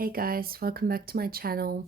Hey guys, welcome back to my channel.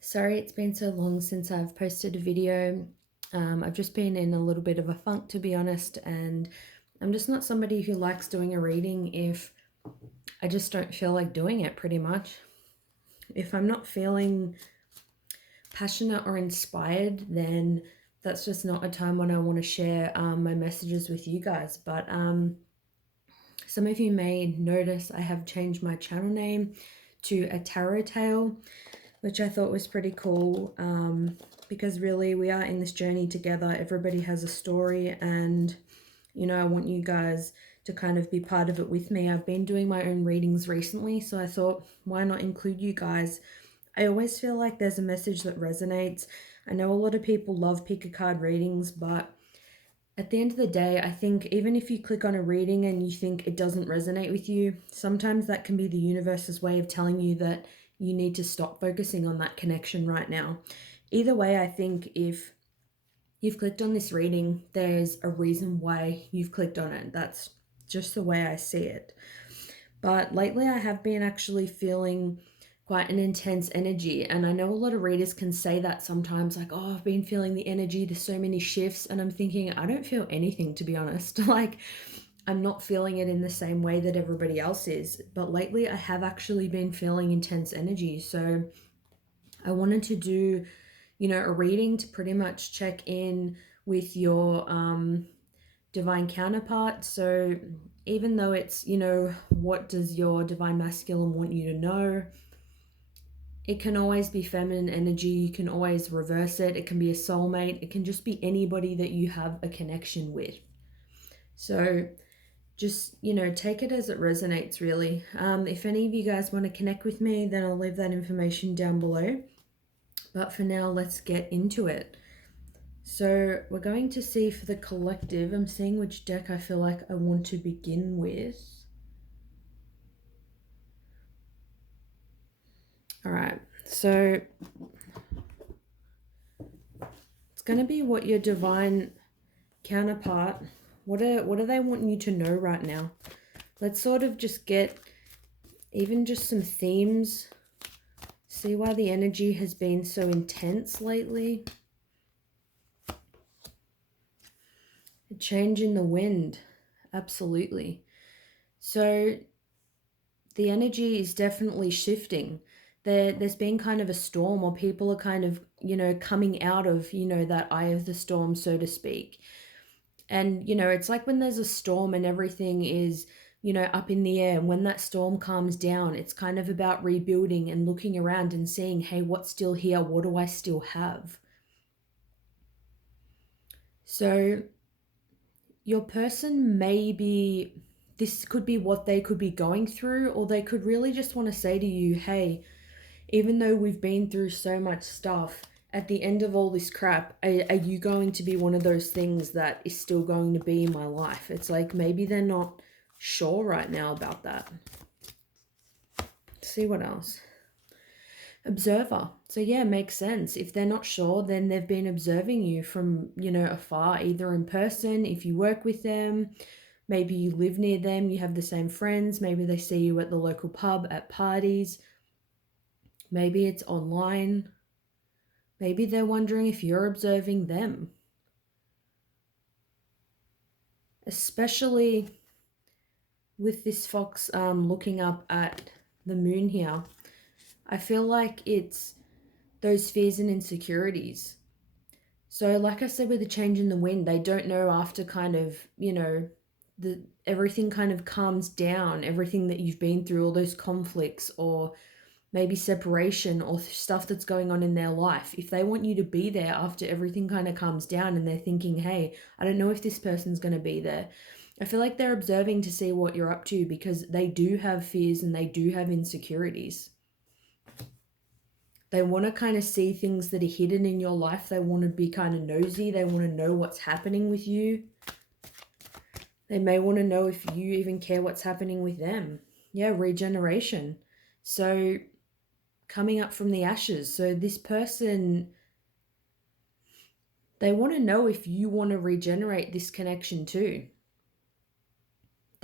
Sorry it's been so long since I've posted a video. I've just been in a little bit of a funk, to be honest, and I'm just not somebody who likes doing a reading if I just don't feel like doing it, pretty much. If I'm not feeling passionate or inspired, then that's just not a time when I want to share my messages with you guys. But some of you may notice I have changed my channel name to A Tarot Tale, which I thought was pretty cool, because really we are in this journey together. Everybody has a story, and I want you guys to kind of be part of it with me. I've been doing my own readings recently, so I thought, why not include you guys? I always feel like there's a message that resonates. I know a lot of people love pick a card readings, but at the end of the day, I think even if you click on a reading and you think it doesn't resonate with you, sometimes that can be the universe's way of telling you that you need to stop focusing on that connection right now. Either way, I think if you've clicked on this reading, there's a reason why you've clicked on it. That's just the way I see it. But lately I have been actually feeling quite an intense energy, and I know a lot of readers can say that sometimes, like, oh, I've been feeling the energy, there's so many shifts, and I'm thinking, I don't feel anything, to be honest. Like, I'm not feeling it in the same way that everybody else is, but lately I have actually been feeling intense energy. So I wanted to do, a reading to pretty much check in with your divine counterpart. So even though it's, what does your divine masculine want you to know? It can always be feminine energy. You can always reverse it. It can be a soulmate. It can just be anybody that you have a connection with. So just, take it as it resonates, really. If any of you guys want to connect with me, then I'll leave that information down below. But for now, let's get into it. So we're going to see for the collective. I'm seeing which deck I feel like I want to begin with. All right, so it's going to be what your divine counterpart, what do they want you to know right now? Let's sort of just get even just some themes. See why the energy has been so intense lately. A change in the wind, absolutely. So the energy is definitely shifting. There's been kind of a storm, or people are kind of, coming out of, that eye of the storm, so to speak. And, it's like when there's a storm and everything is, up in the air. And when that storm calms down, it's kind of about rebuilding and looking around and seeing, hey, what's still here? What do I still have? So your person this could be what they could be going through, or they could really just want to say to you, hey, even though we've been through so much stuff, at the end of all this crap, are you going to be one of those things that is still going to be in my life? It's like maybe they're not sure right now about that. Let's see what else. Observer. So yeah, makes sense. If they're not sure, then they've been observing you from, afar, either in person, if you work with them, maybe you live near them, you have the same friends, maybe they see you at the local pub, at parties, maybe it's online. Maybe they're wondering if you're observing them. Especially with this fox looking up at the moon here. I feel like it's those fears and insecurities. So like I said, with the change in the wind, they don't know after kind of, everything kind of calms down, everything that you've been through, all those conflicts, or maybe separation, or stuff that's going on in their life. If they want you to be there after everything kind of calms down and they're thinking, hey, I don't know if this person's going to be there, I feel like they're observing to see what you're up to, because they do have fears and they do have insecurities. They want to kind of see things that are hidden in your life. They want to be kind of nosy. They want to know what's happening with you. They may want to know if you even care what's happening with them. Yeah, regeneration. So coming up from the ashes. So this person, they want to know if you want to regenerate this connection too.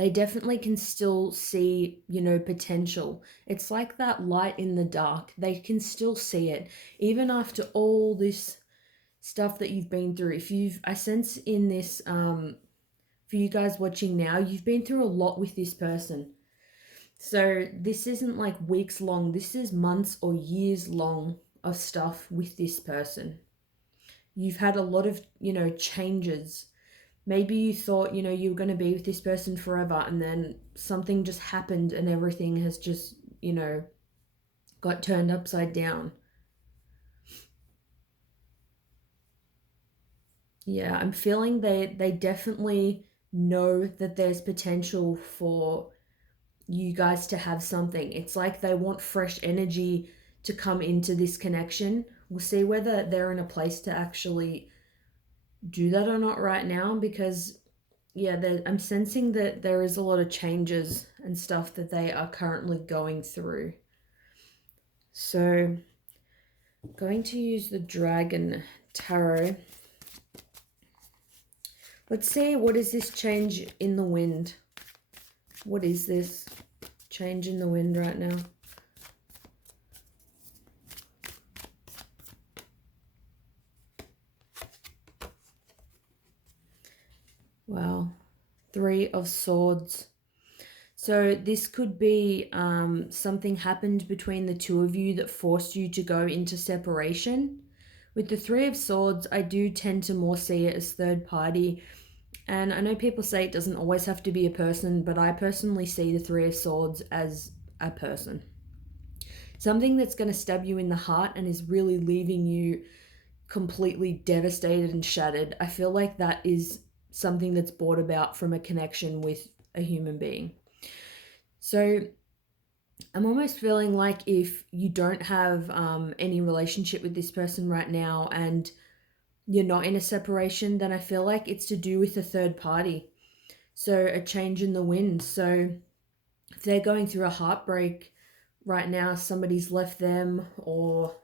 they definitely can still see, you know, potential. It's like that light in the dark. They can still see it. Even after all this stuff that you've been through. If you've, I sense in this, for you guys watching now, you've been through a lot with this person. So this isn't like weeks long, this is months or years long of stuff with this person. You've had a lot of, you know, changes. Maybe you thought, you know, you were going to be with this person forever, and then something just happened and everything has just, you know, got turned upside down. Yeah, I'm feeling they definitely know that there's potential for you guys to have something. It's like they want fresh energy to come into this connection. We'll see whether they're in a place to actually do that or not right now, because yeah, I'm sensing that there is a lot of changes and stuff that they are currently going through. So I'm going to use the Dragon Tarot. Let's see, what is this change in the wind? What is this change in the wind right now? Wow. 3 of Swords. So this could be something happened between the two of you that forced you to go into separation. With the 3 of Swords, I do tend to more see it as third party. And I know people say it doesn't always have to be a person, but I personally see the 3 of Swords as a person. Something that's going to stab you in the heart and is really leaving you completely devastated and shattered. I feel like that is something that's brought about from a connection with a human being. So I'm almost feeling like if you don't have any relationship with this person right now and you're not in a separation, then I feel like it's to do with a third party. So a change in the wind. So if they're going through a heartbreak right now, somebody's left them, or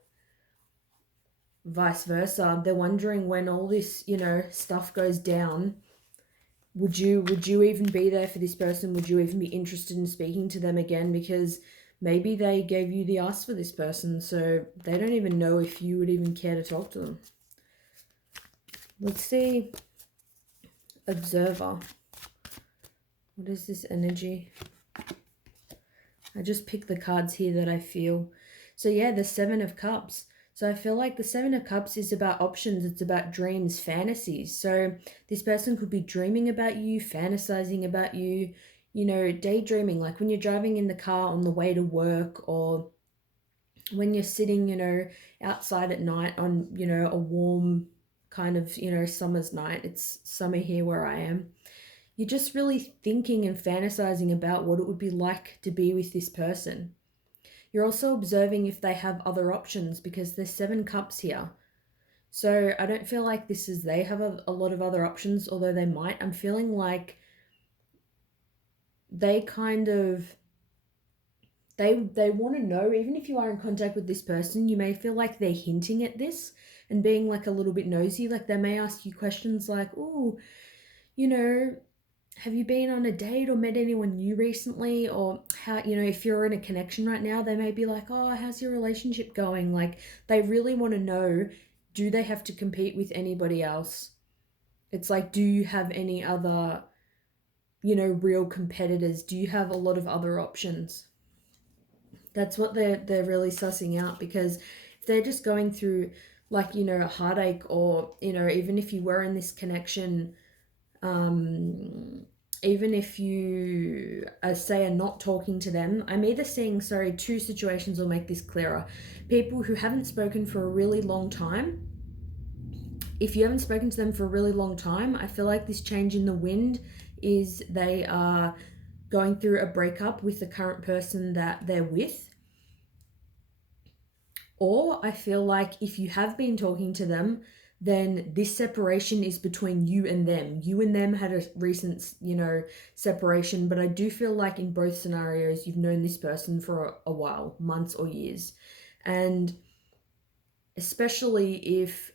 vice versa, they're wondering when all this, you know, stuff goes down, would you even be there for this person? Would you even be interested in speaking to them again? Because maybe they gave you the ask for this person, so they don't even know if you would even care to talk to them. Let's see. Observer. What is this energy? I just picked the cards here that I feel. So yeah, the 7 of Cups. So I feel like the 7 of Cups is about options. It's about dreams, fantasies. So this person could be dreaming about you, fantasizing about you, you know, daydreaming, like when you're driving in the car on the way to work, or when you're sitting, you know, outside at night on, you know, a warm kind of, you know, summer's night. It's summer here where I am. You're just really thinking and fantasizing about what it would be like to be with this person. You're also observing if they have other options, because there's 7 cups here. So I don't feel like this is they have a lot of other options, although they might. I'm feeling like they kind of, they want to know, even if you are in contact with this person, you may feel like they're hinting at this and being like a little bit nosy. Like they may ask you questions like, oh, you know, have you been on a date or met anyone new recently? Or how, you know, if you're in a connection right now, they may be like, oh, how's your relationship going? Like they really want to know, do they have to compete with anybody else? It's like, do you have any other, you know, real competitors? Do you have a lot of other options? That's what they're really sussing out, because if they're just going through like, you know, a heartache, or, you know, even if you were in this connection, even if you say are not talking to them, I'm either seeing, sorry, 2 situations will make this clearer. People who haven't spoken for a really long time. If you haven't spoken to them for a really long time, I feel like this change in the wind is they are going through a breakup with the current person that they're with. Or I feel like if you have been talking to them, then this separation is between you and them. You and them had a recent, you know, separation, but I do feel like in both scenarios, you've known this person for a while, months or years. And especially if,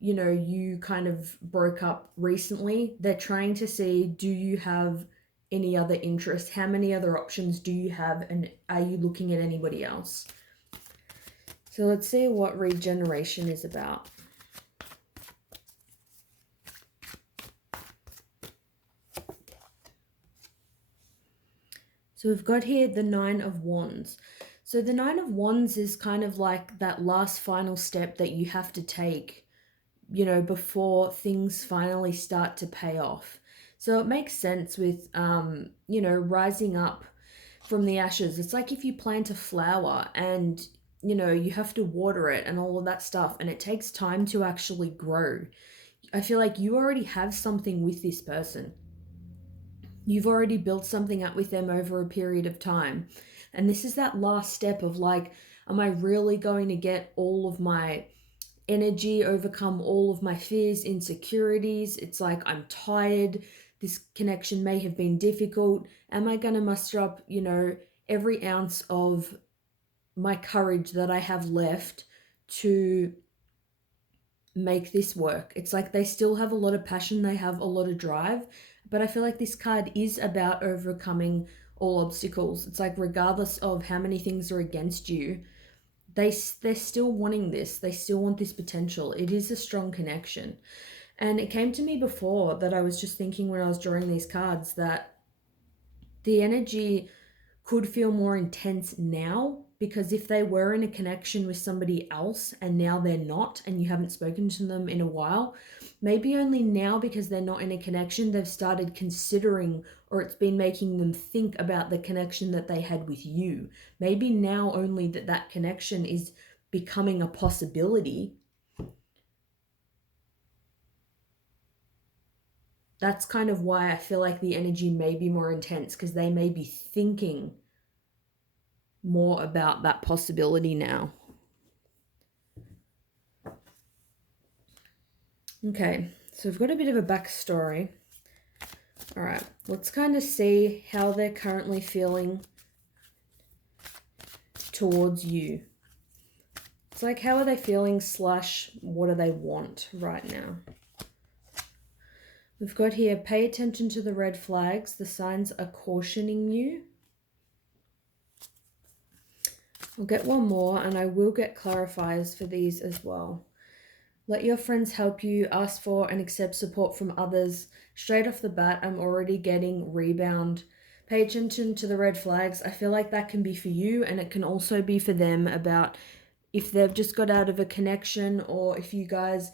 you know, you kind of broke up recently, they're trying to see, do you have any other interests? How many other options do you have, and are you looking at anybody else? So let's see what regeneration is about. So we've got here the Nine of Wands. So the Nine of Wands is kind of like that last final step that you have to take, you know, before things finally start to pay off. So it makes sense with, you know, rising up from the ashes. It's like if you plant a flower and, you know, you have to water it and all of that stuff, and it takes time to actually grow. I feel like you already have something with this person. You've already built something up with them over a period of time. And this is that last step of like, am I really going to get all of my energy, overcome all of my fears, insecurities? It's like, I'm tired. This connection may have been difficult. Am I going to muster up, you know, every ounce of my courage that I have left to make this work? It's like they still have a lot of passion, they have a lot of drive, but I feel like this card is about overcoming all obstacles. It's like regardless of how many things are against you, they're still wanting this. They still want this potential. It is a strong connection. And it came to me before that I was just thinking when I was drawing these cards that the energy could feel more intense now, because if they were in a connection with somebody else and now they're not, and you haven't spoken to them in a while, maybe only now, because they're not in a connection, they've started considering, or it's been making them think about the connection that they had with you. Maybe now only that connection is becoming a possibility. That's kind of why I feel like the energy may be more intense, because they may be thinking more about that possibility now. Okay, so we've got a bit of a backstory. All right, let's kind of see how they're currently feeling towards you. It's like, how are they feeling / what do they want right now? We've got here, pay attention to the red flags. The signs are cautioning you. I'll get one more, and I will get clarifiers for these as well. Let your friends help you. Ask for and accept support from others. Straight off the bat, I'm already getting rebound. Pay attention to the red flags. I feel like that can be for you, and it can also be for them, about if they've just got out of a connection, or if you guys,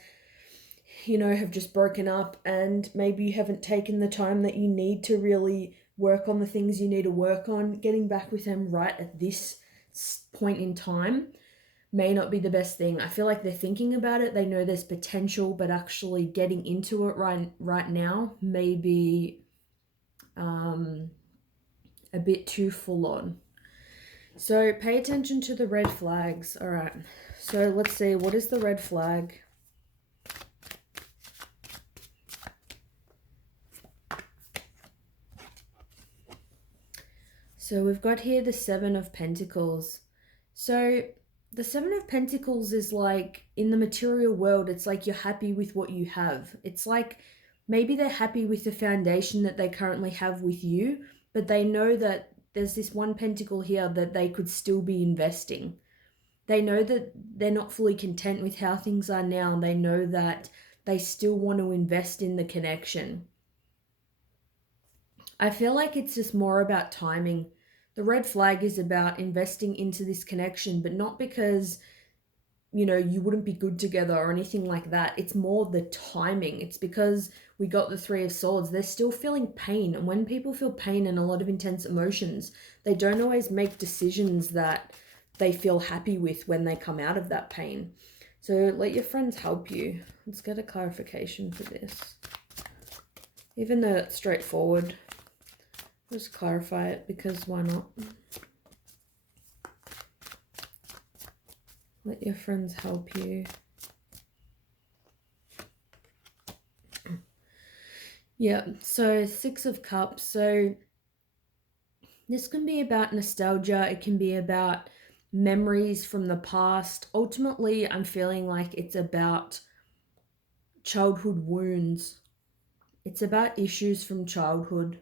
you know, have just broken up and maybe you haven't taken the time that you need to really work on the things you need to work on. Getting back with them right at this point in time may not be the best thing. I feel like they're thinking about it. They know there's potential, but actually getting into it right now may be a bit too full on. So pay attention to the red flags. All right. So let's see. What is the red flag? So we've got here the Seven of Pentacles. So the Seven of Pentacles is like, in the material world, it's like you're happy with what you have. It's like maybe they're happy with the foundation that they currently have with you, but they know that there's this one pentacle here that they could still be investing. They know that they're not fully content with how things are now, and they know that they still want to invest in the connection. I feel like it's just more about timing. The red flag is about investing into this connection, but not because, you know, you wouldn't be good together or anything like that. It's more the timing. It's because we got the Three of Swords. They're still feeling pain. And when people feel pain and a lot of intense emotions, they don't always make decisions that they feel happy with when they come out of that pain. So let your friends help you. Let's get a clarification for this. Even though it's straightforward, just clarify it, because why not? Let your friends help you. Yeah, so Six of Cups. So this can be about nostalgia. It can be about memories from the past. Ultimately, I'm feeling like it's about childhood wounds. It's about issues from childhood.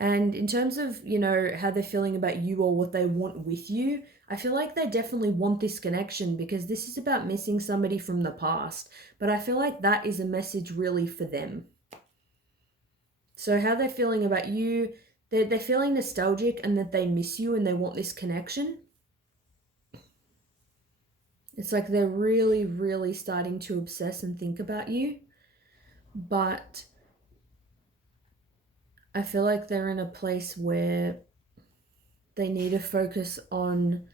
And in terms of, you know, how they're feeling about you or what they want with you, I feel like they definitely want this connection because this is about missing somebody from the past. But I feel like that is a message really for them. So how they're feeling about you, they're feeling nostalgic and that they miss you and they want this connection. It's like they're really, really starting to obsess and think about you. But I feel like they're in a place where they need to focus on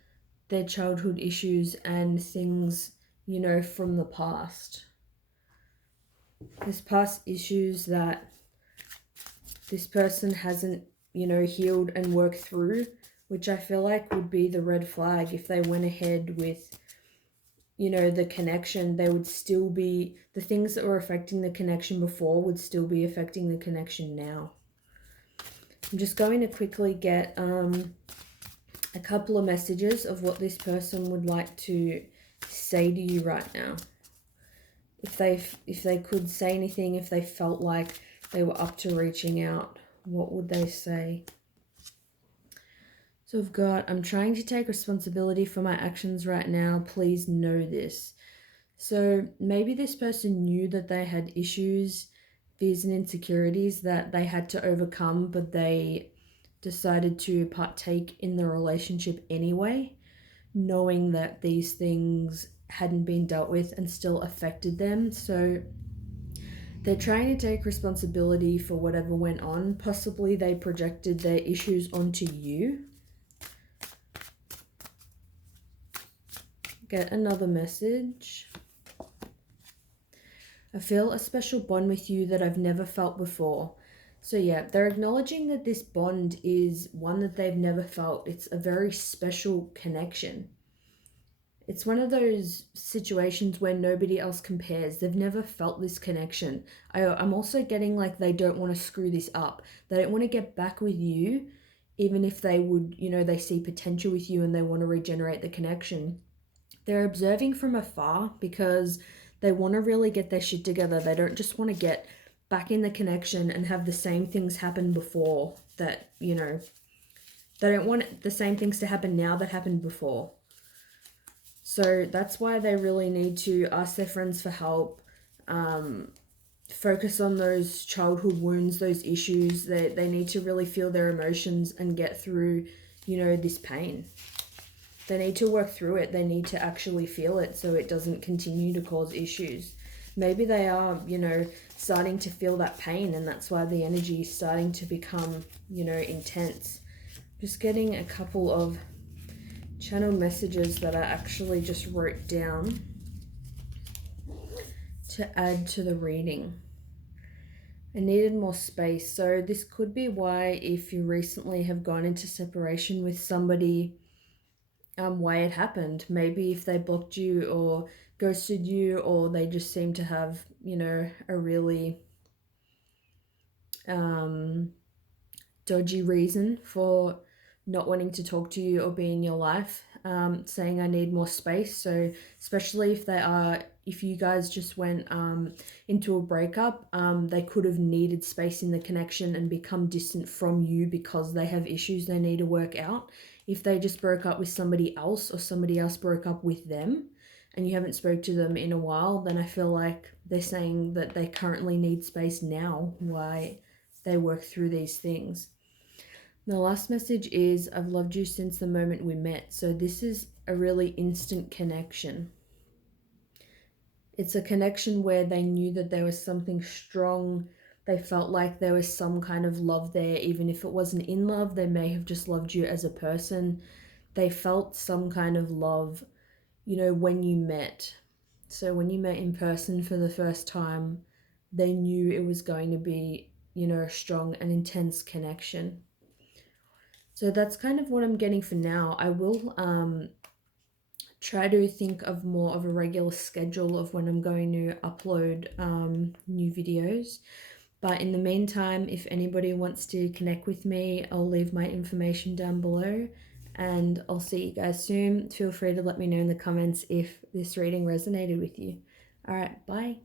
their childhood issues and things, you know, from the past. There's past issues that this person hasn't, you know, healed and worked through, which I feel like would be the red flag. If they went ahead with, you know, the connection, they would still be, the things that were affecting the connection before would still be affecting the connection now. I'm just going to quickly get a couple of messages of what this person would like to say to you right now. If they could say anything, if they felt like they were up to reaching out, what would they say? So I've got, I'm trying to take responsibility for my actions right now. Please know this. So maybe this person knew that they had issues, fears and insecurities that they had to overcome, but they decided to partake in the relationship anyway, knowing that these things hadn't been dealt with and still affected them. So they're trying to take responsibility for whatever went on. Possibly they projected their issues onto you. Get another message. I feel a special bond with you that I've never felt before. So yeah, they're acknowledging that this bond is one that they've never felt. It's a very special connection. It's one of those situations where nobody else compares. They've never felt this connection. I'm also getting like they don't want to screw this up. They don't want to get back with you, even if they would, you know, they see potential with you and they want to regenerate the connection. They're observing from afar because they want to really get their shit together. They don't just want to get back in the connection and have the same things happen before that, you know, they don't want the same things to happen now that happened before. So that's why they really need to ask their friends for help, focus on those childhood wounds, those issues. They need to really feel their emotions and get through, you know, this pain. They need to work through it. They need to actually feel it so it doesn't continue to cause issues. Maybe they are, you know, starting to feel that pain and that's why the energy is starting to become, you know, intense. Just getting a couple of channel messages that I actually just wrote down to add to the reading. I needed more space. So this could be why, if you recently have gone into separation with somebody, why it happened. Maybe if they blocked you or ghosted you, or they just seem to have, you know, a really dodgy reason for not wanting to talk to you or be in your life, saying I need more space. So especially if you guys just went into a breakup, they could have needed space in the connection and become distant from you because they have issues they need to work out. If they just broke up with somebody else or somebody else broke up with them and you haven't spoke to them in a while, then I feel like they're saying that they currently need space now while they work through these things. The last message is, I've loved you since the moment we met. So this is a really instant connection. It's a connection where they knew that there was something strong. They felt like there was some kind of love there. Even if it wasn't in love, they may have just loved you as a person. They felt some kind of love, you know, when you met. So when you met in person for the first time, they knew it was going to be, you know, a strong and intense connection. So that's kind of what I'm getting for now. I will try to think of more of a regular schedule of when I'm going to upload new videos. But in the meantime, if anybody wants to connect with me, I'll leave my information down below. And I'll see you guys soon. Feel free to let me know in the comments if this reading resonated with you. All right, bye.